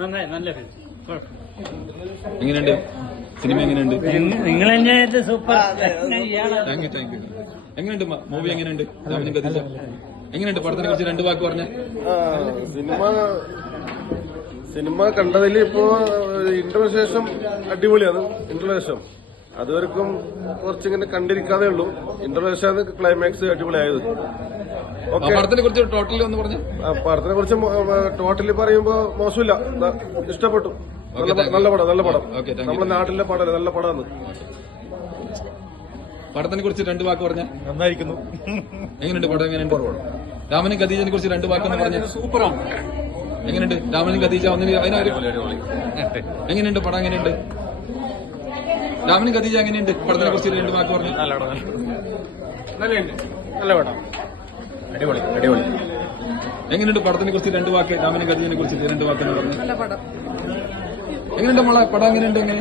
നല്ല എങ്ങനെയുണ്ട് സിനിമ? എങ്ങനെയുണ്ട്? നിങ്ങൾ തന്നെ സൂപ്പർ. Thank you. എങ്ങനെയുണ്ട് മൂവി? എങ്ങനെയുണ്ട്? രാമനും ഖദീജ എങ്ങനെയുണ്ട്? പടത്തിനെ കുറിച്ച് രണ്ട് വാക്ക് പറഞ്ഞ. സിനിമ കണ്ടതിൽ ഇപ്പോ ഇന്റർവ്യൂ ശേഷം അടിപൊളിയാണ്. ഇന്റർവ്യൂ ശേഷം അതുവരെക്കും കുറച്ചിങ്ങനെ കണ്ടിരിക്കാതെ ഉള്ളൂ. ഇന്റർവ്യൂ ശേഷം ക്ലൈമാക്സ് അടിപൊളിയായത്. പടത്തിനെ കുറിച്ച് ടോട്ടലി ഒന്ന് പറഞ്ഞു. പടത്തിനെ കുറിച്ച് ടോട്ടലി പറയുമ്പോ മോശമില്ല, ഇഷ്ടപ്പെട്ടു. നല്ല പടം. നമ്മുടെ നാട്ടിലെ പടം, നല്ല പടമാണ്. പടത്തിനെ കുറിച്ച് രണ്ട് വാക്ക് പറഞ്ഞ. നന്നായിരിക്കുന്നു. എങ്ങനെയുണ്ട് പടം? എങ്ങനെയുണ്ട്? രാമനും ഖദീജനെ കുറിച്ച് രണ്ട് വാക്കെന്ന് പറഞ്ഞ. സൂപ്പറാണ്. എങ്ങനെയുണ്ട്? രാമനും ഖദീജ എങ്ങനെയുണ്ട് പടം? എങ്ങനെയുണ്ട്? രാമനും ഖദീജ എങ്ങനെയുണ്ട്? പടത്തിനെ കുറിച്ച് രണ്ട് വാക്ക് പറഞ്ഞു. നല്ല പടം. അടിപൊളി. എങ്ങനെയുണ്ട്? പടത്തിനെ കുറിച്ച് രണ്ട് വാക്ക്. രാമനും ഖദീജനെ കുറിച്ച് രണ്ട് വാക്കെന്ന് പറഞ്ഞു. എങ്ങനെയുണ്ട് മോളെ പടം? എങ്ങനെയുണ്ട്? എങ്ങനെ